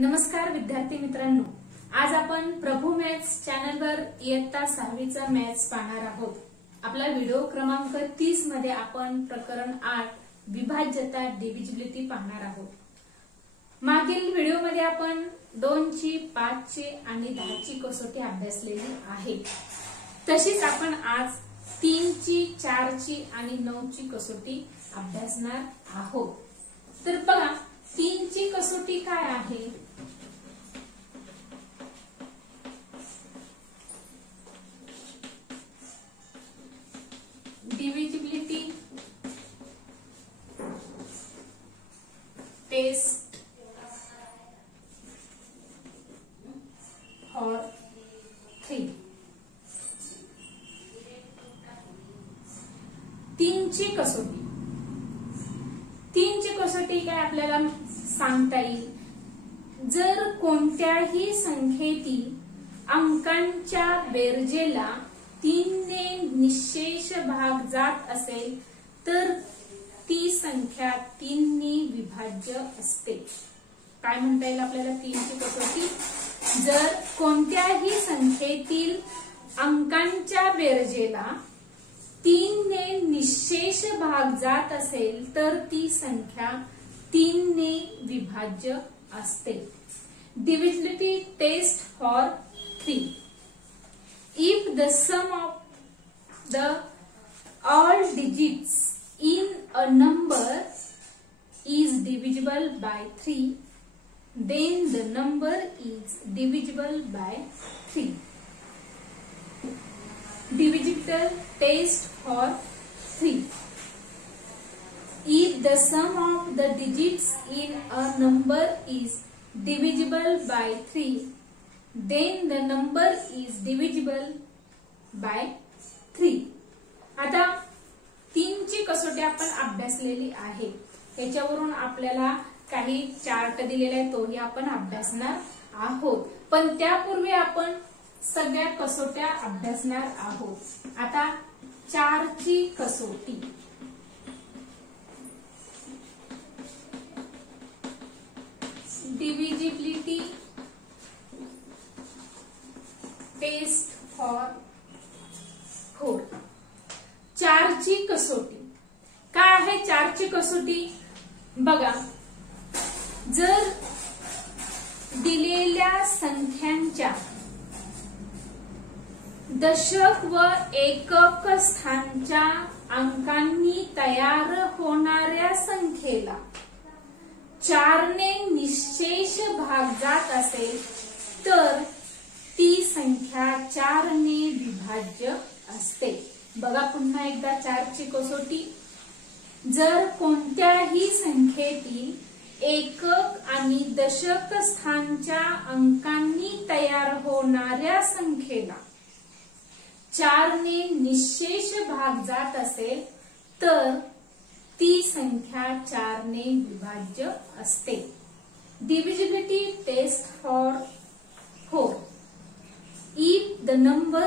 नमस्कार विद्यार्थी मित्रांनो, आज आपण प्रभू मॅथ्स चॅनलवर इयत्ता 6वीचा मॅथ्स पाहणार आहोत। आपला व्हिडिओ क्रमांक 30 मध्ये आपण प्रकरण 8 विभाज्यता डिव्हिजिबिलिटी पाहणार आहोत। मागील व्हिडिओमध्ये आपण 2 ची, 5 ची आणि 10 ची कसोटी अभ्यासलेली आहे। तशीच आपण आज 3 ची, 4 ची आणि 9 ची कसोटी अभ्यासणार आहोत। तर बघा 3 ची कसोटी काय आहे? Divisibility test for 3। 3 ची कसोटी, 3 ची कसोटी काय आपल्याला सांगता येईल? जर कोणत्याही संख्येतील अंकांच्या बेरजेला 3 ने निःशेष भाग जात असेल तर ती संख्या 3 ने विभाज्य असते। काय म्हणता येईल आपल्याला 3 ची कसोटी? जर कोणत्याही संख्येतील अंकांच्या बेरजेला 3 ने निःशेष भाग जात असेल तर ती संख्या 3 ने विभाज्य असते। Divisibility test for 3। If the sum of the all digits in a number is divisible by 3, then the number is divisible by 3. Divisibility test for 3. If the sum of the digits in a number is divisible by 3, then the number is divisible by 3. आता 3 ची कसोटी आपण अभ्यासलेली आहे। त्याच्यावरून आपल्याला काही chart दिलेला आहे, तोही आपण अभ्यासणार आहोत। पण त्यापूर्वी आपण सगळ्या कसोट्या अभ्यासणार आहोत। आता 4 ची कसोटी, डिव्हिजिबिलिटी टेस्ट फॉर 4। 4 ची कसोटी काय आहे? 4 ची कसोटी बघा, जर दिलेल्या संख्यांच्या दशक व एकक स्थानच्या अंकांनी तयार होणाऱ्या संख्येला 4 ने निःशेष भाग जात असेल तर ती संख्या 4 ने विभाज्य असते। बघा पुन्हा एकदा 4 ची कसोटी, जर कोणत्याही संख्येतील एकक आणि दशक स्थानच्या अंकांनी तयार होणाऱ्या संख्येला 4 ने निःशेष भाग जात असेल तर ती संख्या 4 ने विभाज्य असते। Divisibility test for 4। If the number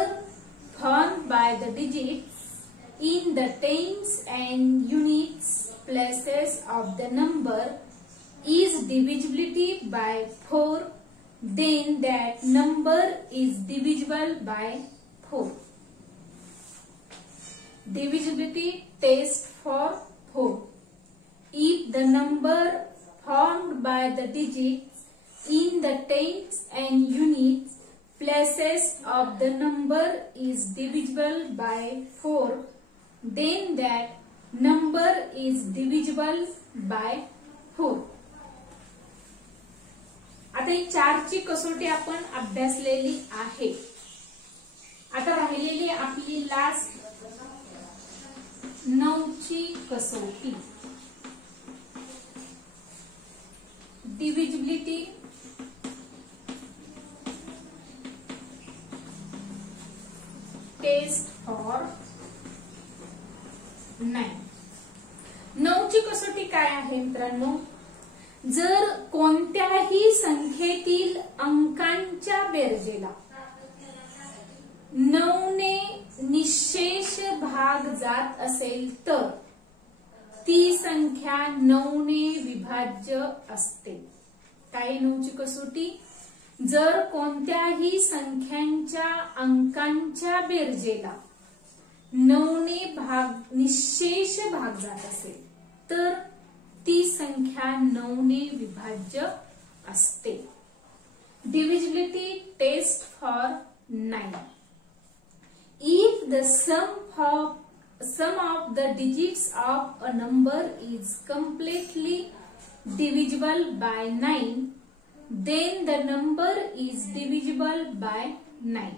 formed by the digits in the tens and units places of the number is divisibility by 4, then that number is divisible by 4. Divisibility test for 4. If the number formed by the digits in the tens and units places of the number is divisible by 4, then that number is divisible by 4. आता ही 4 ची कसोटी आपण अभ्यासलेली आहे। आता राहिलेली आपली last 9 ची कसोटी, डिव्हिजिबिलिटी टेस्ट फॉर 9। 9 ची कसोटी काय आहे मित्रांनो? जर कोणत्याही संख्येतील अंकांच्या बेरजेला 9 ने निःशेष भाग जात असेल तर ती संख्या 9 ने विभाज्य असते। काय 9 ची कसोटी? जर कोणत्याही संख्यांच्या अंकांच्या बेरजेला 9 ने निःशेष भाग जात असेल तर ती संख्या 9 ने विभाज्य असते. Divisibility test for 9. If the sum of the digits of a number is completely divisible by 9, then the number is divisible by 9.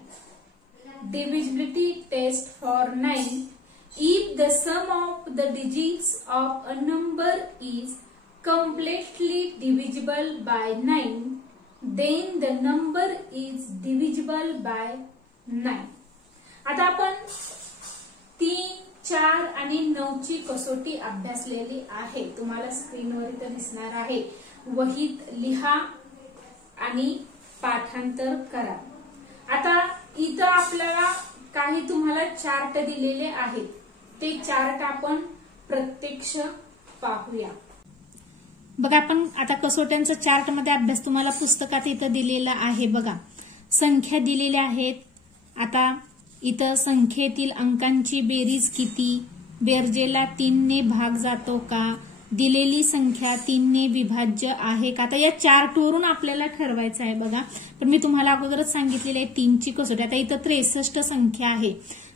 Divisibility test for 9. If the sum of the digits of a number is completely divisible by 9, then the number is divisible by 9. आता आपण 3, 4 आणि 9 ची कसोटी अभ्यासलेली आहे. तुम्हाला स्क्रीनवर इथं दिसणार आहे. वहीत लिहा आणि पाठांतर करा. आता इथं आपल्याला काही तुम्हाला चार्ट दिलेले आहेत. ते चार्ट आपण प्रत्यक्ष पाहूया. बघा, आपण आता कसोट्यांचा चार्ट मध्ये अभ्यास तुम्हाला पुस्तकात इथं दिलेला आहे. बघा, संख्या दिलेल्या आहेत. आता इथं संख्येतील अंकांची बेरीज किती, बेरजेला 3 ने भाग जातो का, दिलेली संख्या 3 ने विभाज्य आहे का. आता या चार्टवरून आपल्याला ठरवायचं आहे. बघा, पण मी तुम्हाला अगोदरच सांगितलेली आहे 3 ची कसोटी. आता इथं 63 संख्या आहे,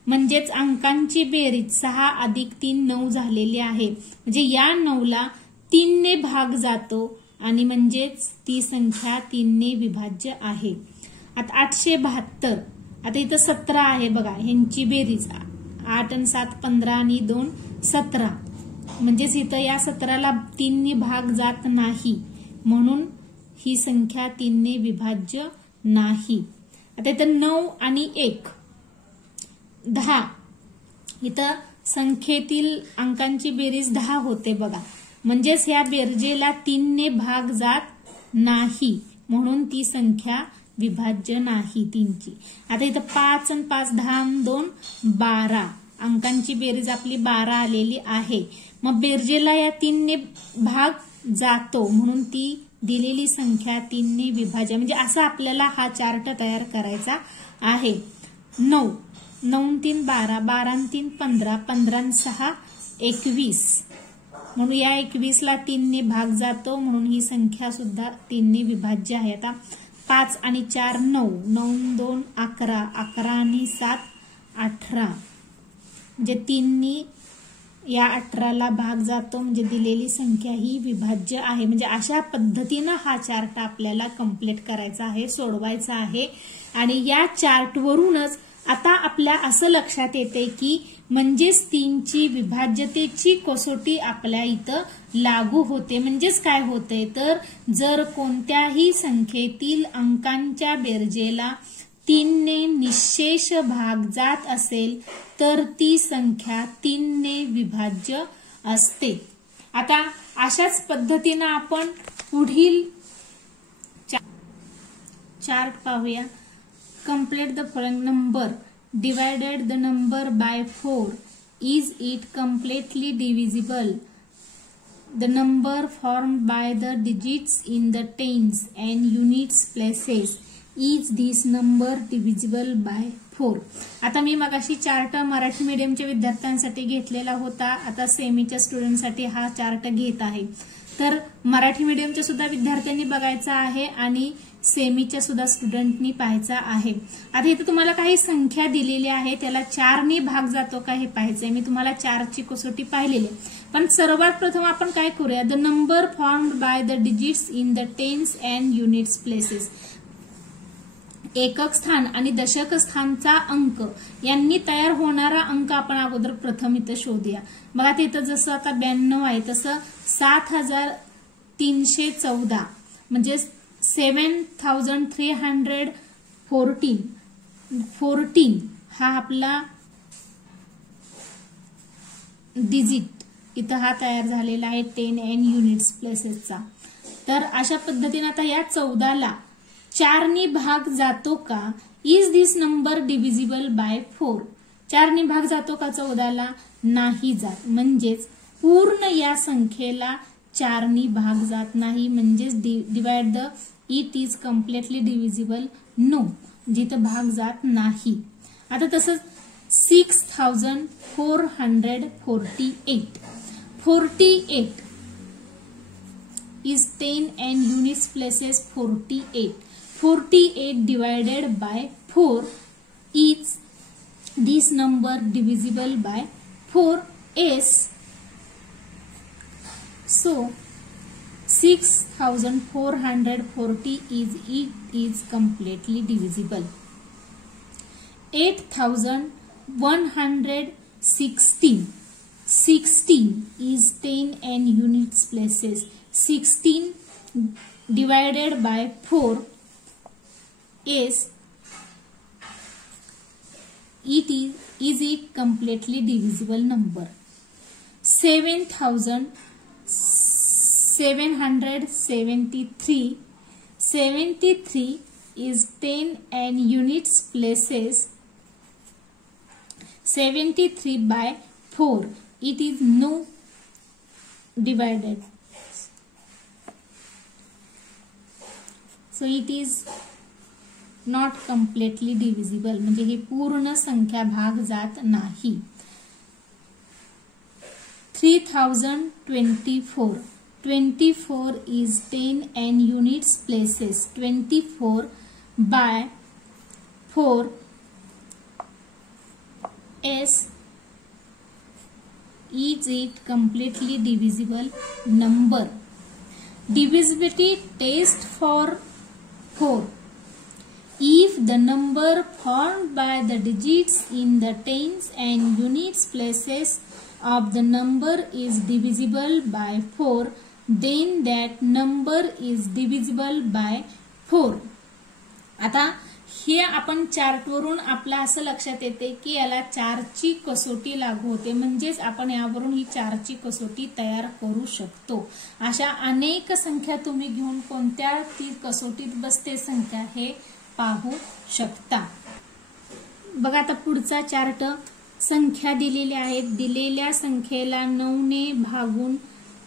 म्हणजेच अंकांची बेरीज 6 अधिक 3 9 झालेली आहे. म्हणजे या 9ला 3 ने भाग जातो आणि म्हणजेच ती संख्या 3 ने विभाज्य आहे. आता 872. आता इथं 17 आहे. बघा, ह्यांची बेरीज 8 आणि 7 15 आणि 2 17. म्हणजेच इथं या 17ला 3 ने भाग जात नाही, म्हणून ही संख्या 3 ने विभाज्य नाही. आता इथं 9 आणि 1 10. इथं संख्येतील अंकांची बेरीज 10 होते. बघा, म्हणजेच या बेरजेला 3 ने भाग जात नाही, म्हणून ती संख्या विभाज्य नाही 3 ची. आता इथं 5 आणि 5 10 आणि 2 12. अंकांची बेरीज आपली 12 आलेली आहे. मग बेरजेला या 3 ने भाग जातो, म्हणून ती दिलेली संख्या 3 ने विभाज्य. म्हणजे असं आपल्याला हा चार्ट तयार करायचा आहे. 9 9 3 12 12 3 15 15 6 21. म्हणून या 21ला 3 ने भाग जातो, म्हणून ही संख्या सुद्धा 3 ने विभाज्य आहे. आता 5 आणि 4 9 9 2 11 11 आणि 7 18. म्हणजे 3 या 18ला भाग जातो, म्हणजे दिलेली संख्या ही विभाज्य आहे. म्हणजे अशा पद्धतीनं हा चार्ट आपल्याला कंप्लीट करायचा आहे, सोडवायचा आहे. आणि या चार्टवरूनच आता आपल्या असं लक्षात येते की म्हणजेच 3 ची विभाज्यतेची कसोटी आपल्या इथं लागू होते. म्हणजेच काय होतंय तर जर कोणत्याही संख्येतील अंकांच्या बेरजेला 3 ने निःशेष भाग जात असेल तर ती संख्या 3 ने विभाज्य असते. आता अशाच पद्धतीनं आपण पुढील चार्ट पाहूया. Complete the following number. Divided the number by 4. Is it completely divisible? The number formed by the digits in the tens and units places. Is this number divisible by 4? आता मी मगाशी चार्ट मराठी मीडियमच्या विद्यार्थ्यांसाठी घेतलेला होता. आता सेमीच्या स्टुडंटसाठी हा chart घेत आहे. तर मराठी मीडियमच्या सुद्धा विद्यार्थ्यांनी बघायचा आहे आणि सेमीच्या सुद्धा स्टुडंटनी पाहायचा आहे. आता इथे तुम्हाला काही संख्या दिलेली आहे, त्याला 4 ने भाग जातो का हे पाहायचंय. मी तुम्हाला 4 ची कसोटी पाहिलेली, पण सर्वात प्रथम आपण काय करूया. The number formed by the digits in the tens and units places. एकक स्थान आणि दशक स्थानचा अंक यांनी तयार होणारा अंक आपण अगोदर प्रथम इथं शोधूया. बघा, तिथं जसं आता 92 आहे तसं 7314 म्हणजे 7314 हा आपला डिजिट इथं हा तयार झालेला आहे 10 एन युनिट्स प्लेसेसचा. तर अशा पद्धतीने आता या 14ला 4 ने भाग जातो का. Is this number divisible by 4. 4 ने भाग जातो का 14ला. नाही जात. म्हणजेच पूर्ण या संख्येला 4नी भाग जात नाही, म्हणजेच divide the it is completely divisible no, जिथं भाग जात नाही. आता तसंच 6448 48 is 10 and units places 48 divided by 4 is this number divisible by 4s. So 6440 is completely divisible. 8116 is 10 and units places. 16 divided by 4 is it completely divisible number. 73 is 10 and units places. 73 by 4 it is no divided, so it is not completely divisible, म्हणजे ही पूर्ण संख्या भाग जात नाही. 3024 is 10 and units places. 24 by 4 is it completely divisible number. Divisibility test for 4. If the number formed by the digits in the tens and units places of the number is divisible by 4, then that number is divisible by 4. आता हे आपण chart वरून आपल्या असं लक्षात येते की याला 4ची कसोटी लागू होते, म्हणजेच आपण यावरून ही 4ची कसोटी तयार करू शकतो. अशा अनेक संख्या तुम्ही घेऊन कोणत्या ती कसोटीत बसते संख्या हे पाहू शकता. बघा आता पुढचा चार्ट. संख्या दिलेल्या आहेत, दिलेल्या संख्येला 9ने भागून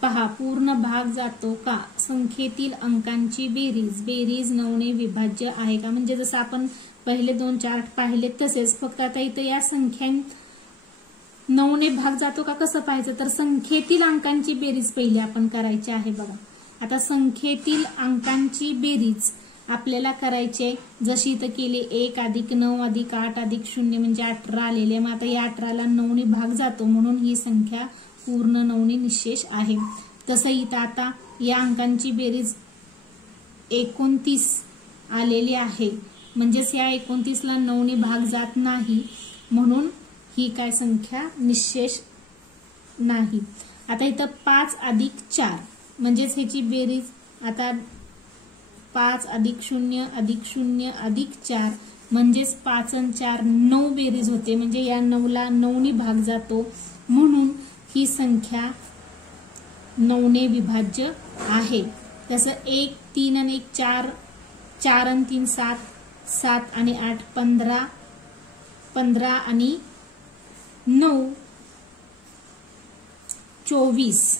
पहा पूर्ण भाग जातो का. संख्येतील अंकांची बेरीज 9ने विभाज्य आहे का. म्हणजे जसं आपण पहिले 2 चार्ट पाहिले तसेच, फक्त आता इथं या संख्या 9ने भाग जातो का कसं पाहायचं, तर संख्येतील अंकांची बेरीज पहिली आपण करायची आहे. बघा आता संख्येतील अंकांची बेरीज आपल्याला करायचे, जशी इथं केली 1 + 9 + 8 + 0 म्हणजे 18 आलेले. मग आता या 18ला 9ने भाग जातो म्हणून ही संख्या पूर्ण 9ने निशेष आहे. तसं इथं आता या अंकांची बेरीज 29 आलेली आहे, म्हणजेच या 29ला 9ने भाग जात नाही म्हणून ही काय संख्या निशेष नाही. आता इथं 5 + 4 म्हणजेच ह्याची बेरीज आता 5 + 0 + 0 + 4 म्हणजेच 5 आणि 4 9 बेरीज होते, म्हणजे या 9ला 9ने भाग जातो म्हणून ही संख्या 9ने विभाज्य आहे. तसं 1 3 आणि 1 4 4 आणि 3 7 7 आणि 8 15 15 आणि 9 24.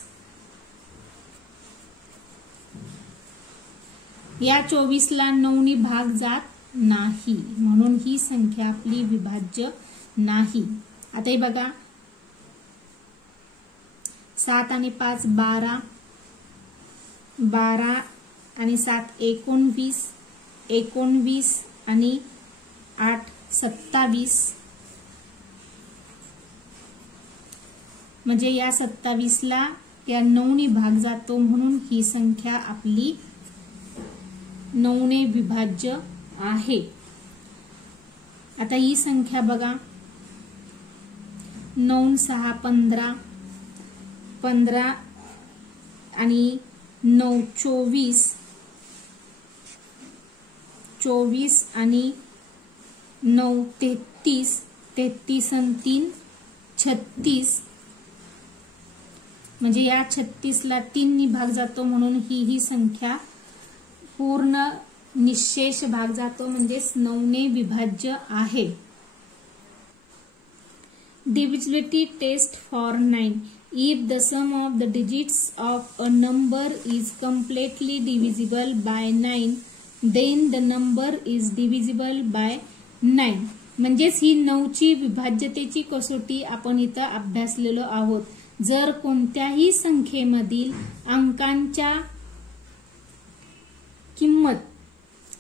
या 24ला 9ने भाग जात नाही म्हणून ही संख्या आपली विभाज्य नाही. आता हे बघा 7 आणि 5 12 12 आणि 7 19 19 आणि 8 27 म्हणजे या 27ला या 9ने भाग जातो म्हणून ही संख्या आपली 9ने विभाज्य आहे. आता ही संख्या बघा 9 6 15 15 आणि 9 24 24 आणि 9 33 33 आणि 3 36 म्हणजे या 36ला 3ने भाग जातो म्हणून ही संख्या पूर्ण निशेष भाग जातो म्हणजेच 9ने विभाज्य आहे. Divisibility test for 9. If the sum of the digits of a number is completely divisible by 9, then the number is divisible by 9. म्हणजेच ही 9ची विभाज्यतेची कसोटी आपण इथं अभ्यासलेलो आहोत. जर कोणत्याही संख्येमधील अंकांच्या किंमत,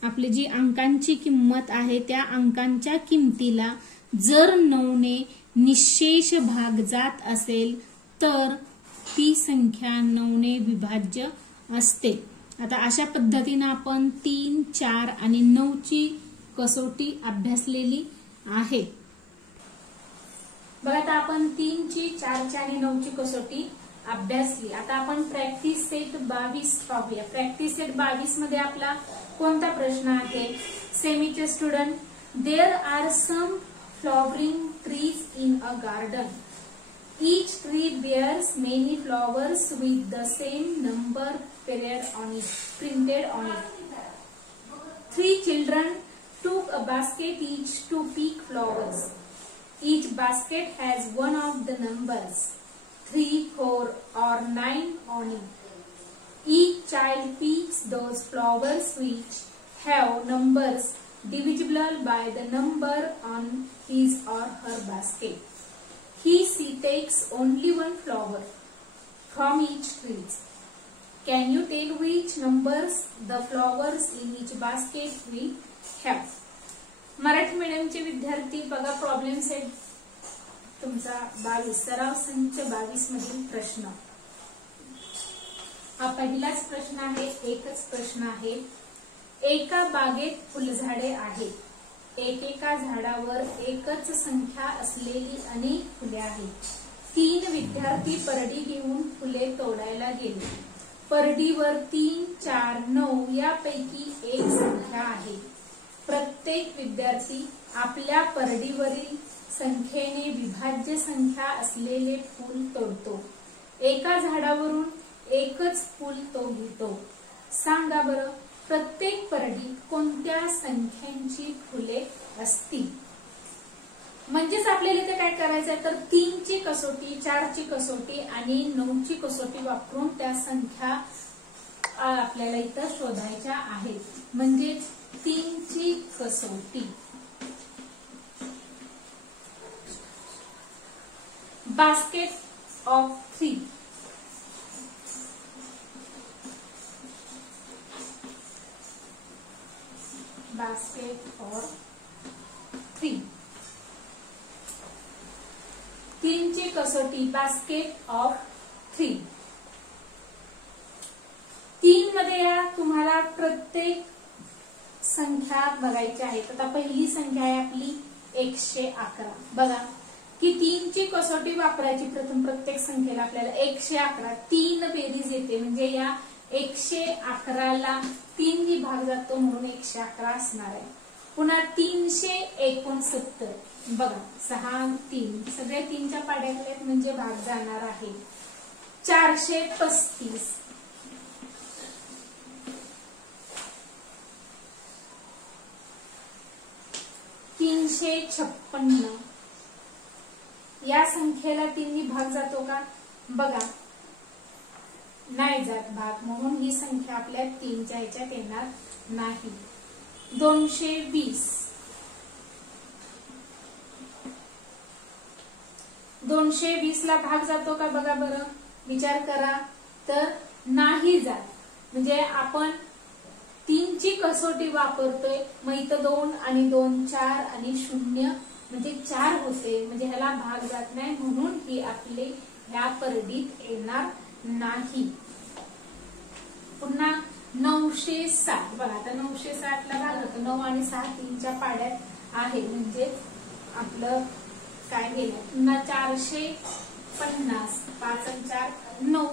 आपली जी अंकांची किंमत आहे त्या अंकांच्या किमतीला जर 9ने निःशेष भाग जात असेल तर ती संख्या 9ने विभाज्य असते. आता अशा पद्धतीने आपण 3, 4 आणि 9ची कसोटी अभ्यासलेली आहे. बघा आता आपण 3ची, 4ची आणि 9ची कसोटी अभ्यासली. आता आपण प्रॅक्टिस सेट 22 पाहूया. प्रॅक्टिस सेट 22 मध्ये आपला कोणता प्रश्न आहे? सेमीचे student, there are some flowering trees in a garden. Each tree bears many flowers with the same number printed on it. 3 children took a basket each to pick flowers. Each basket has one of the numbers 3, 4 or 9 on it. Each child picks those flowers which have numbers divisible by the number on his or her basket. She takes only one flower from each tree. Can you tell which numbers the flowers in each basket will have? Marathi मीडियमचे विद्यार्थी बघा problem set तुमचा 22 सराव संच 22 मधील प्रश्न. हा पहिलाच प्रश्न आहे. एकच प्रश्न आहे. एका बागेत फुलझाडे आहेत. एकेका झाडावर एकच संख्या असलेली अनेक फुले आहेत. 3 विद्यार्थी परडी घेऊन फुले तोडायला गेले. परडीवर 3, 4, 9 यापैकी एक संख्या आहे. प्रत्येक विद्यार्थी आपल्या परडीवरील संख्येने विभाज्य संख्या असलेले फूल तोडतो. एका झाडावरून एकच फूल तो घेतो. सांगा बरं प्रत्येक परडीत कोणत्या संख्यांची फुले असतील? म्हणजेच आपल्याला इथे काय करायचंय तर 3ची कसोटी, 4ची कसोटी आणि 9ची कसोटी वापरून त्या संख्या आपल्याला इथं शोधायच्या आहेत. म्हणजेच 3ची कसोटी. Basket of 3. basket or 3. 3ची कसोटी बास्केट ऑफ 3. 3 मध्ये या तुम्हाला प्रत्येक संख्या बघायची आहेत. आता पहिली संख्या आहे आपली 111. बघा की 3ची कसोटी वापरायची. प्रथम प्रत्येक संख्येला आपल्याला 111 3 बेरीज येते. म्हणजे या 111ला 3 भाग जातो म्हणून 111 असणार आहे. पुन्हा 369. बघा 6, 3 सगळे 3च्या पाड्यातले म्हणजे भाग जाणार आहे. 435. $356. या संख्येला 3 भाग जातो का? बघा नाही जात भाग म्हणून ही संख्या आपल्या 3च्या ह्याच्यात येणार नाही. 220. 220 ला भाग जातो का बघा बरं विचार करा. तर नाही जात. म्हणजे आपण 3ची कसोटी वापरतोय. मग इथं 2 आणि 2 4 आणि 0 म्हणजे 4 होते. म्हणजे ह्याला भाग जात नाही म्हणून ही आपले ह्या परडीत येणार नाही. पुन्हा 960. बघा आता 960 ला भाग होतो. 9 आणि 6 3च्या पाड्यात आहे म्हणजे आपलं काय गेलं. पुन्हा 450. 5 आणि 4 9.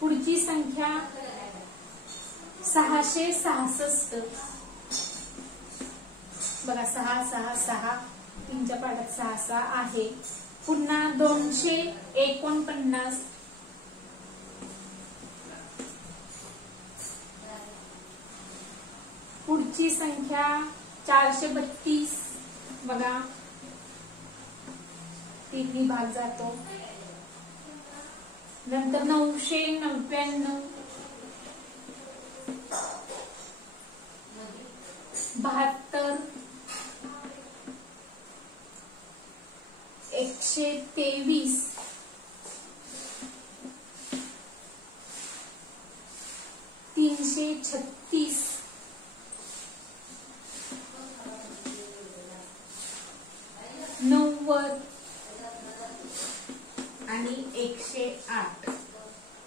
पुढची संख्या 666. बघा 6 6 6 3च्या पाड्यात 6 6 आहे. पुन्हा 249. पुढची संख्या 432. बघा 3 भाग जातो. नंतर 999, 72, 123, 336, 90 आणि 108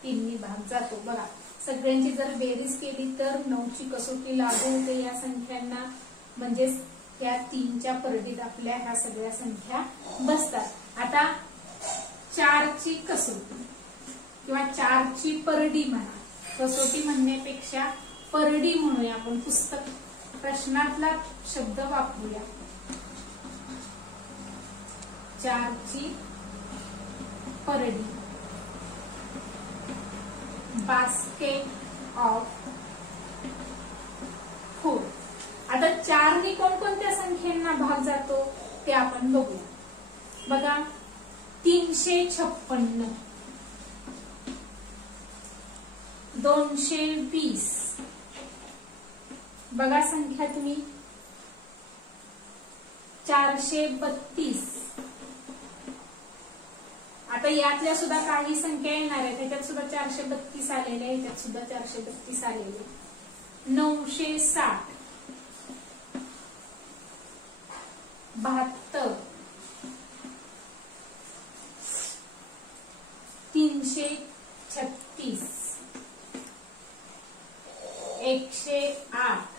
तीननी भाग जातो. बघा सगळ्यांची जर बेरीज केली तर 9ची कसोटी लागू होते या संख्यांना, म्हणजेच या 3च्या परडीत आपल्या ह्या सगळ्या संख्या बसतात. आता 4ची कसोटी किंवा 4ची परडी म्हणा, कसोटी म्हणण्यापेक्षा परडी म्हणूया आपण, पुस्तक प्रश्नातला शब्द वापरूया. 4ची परडी, बास्केट ऑफ फूड. आता 4नी कोणकोणत्या संख्यांना भाग जातो ते आपण बघूया. बघा 356, 220, बघा संख्या तुम्ही, 432. आता यातल्या सुद्धा काही संख्या येणार आहेत, त्याच्यात सुद्धा 432 आलेले आहे, याच्यात सुद्धा 432 आलेले. 960, 72, 336, 108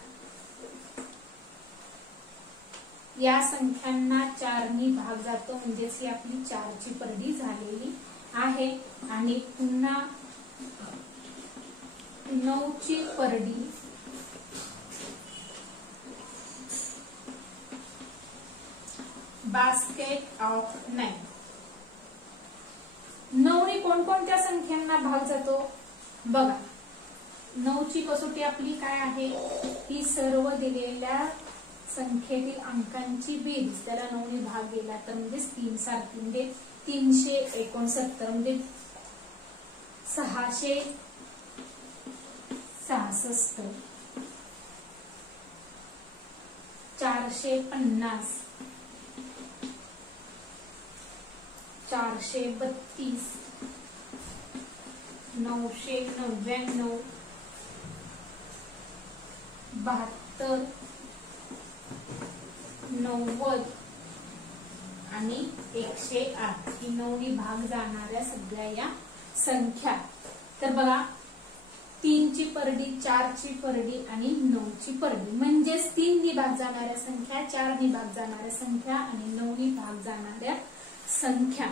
या संख्यांना 4नी भाग जातो, म्हणजेच ही आपली 4ची परडी झालेली आहे. आणि पुन्हा 9ची परडी, बास्केट ऑफ 9. 9नी कोणकोणत्या संख्यांना भाग जातो बघा. 9ची कसोटी आपली काय आहे, ही सर्व दिलेल्या संख्येतील अंकांची बेरीज, त्याला 9नी भाग गेला तर म्हणजे 3 सारखी, म्हणजे 369, म्हणजे 666, 450, 432, 999, 72, 90 आणि 108 ही 9नी भाग जाणाऱ्या सगळ्या या संख्या. तर बघा 3ची परडी, 4ची परडी आणि 9ची परडी, म्हणजेच 3नी भाग जाणाऱ्या संख्या, 4नी भाग जाणाऱ्या संख्या आणि 9नी भाग जाणाऱ्या संख्या.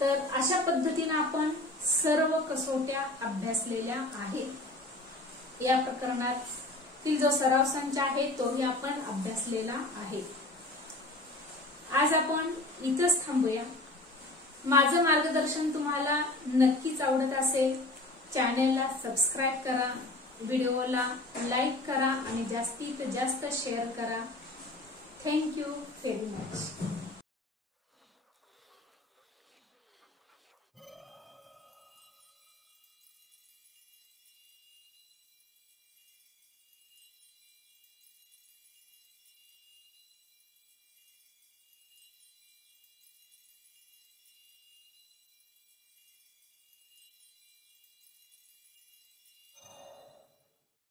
तर अशा पद्धतीने आपण सर्व कसोट्या अभ्यासलेल्या आहेत. या प्रकरणात जो सराव संच आहे तोही आपण अभ्यासलेला आहे. आज आपण इथंच थांबूया. माझं मार्गदर्शन तुम्हाला नक्कीच आवडत असेल, चॅनेलला सबस्क्राईब करा, व्हिडिओला लाईक करा आणि जास्तीत जास्त शेअर करा. Thank you very much.